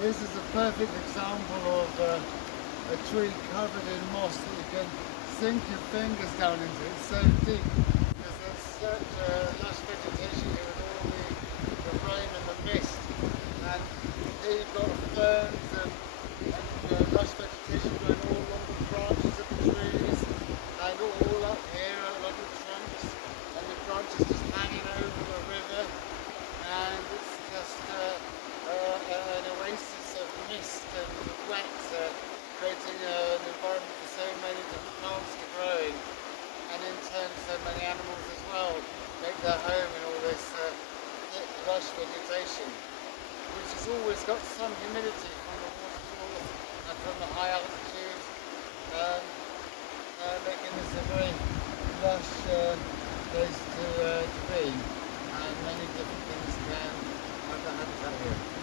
This is a perfect example of a tree covered in moss that you can sink your fingers down into. It's so deep because there's such lush vegetation here with all the rain and the mist. And here you've got ferns and lush vegetation going all along the branches of the trees and all up here are a lot of trunks and the branches just hanging over the river, and it's just an oasis of mist and wet, creating an environment for so many different plants to grow in, and in turn so many animals as well make their home in all this thick lush vegetation, which has always got some humidity from the waterfalls and from the high altitude, making this a very lush place to be, and many different things can have their habitat here.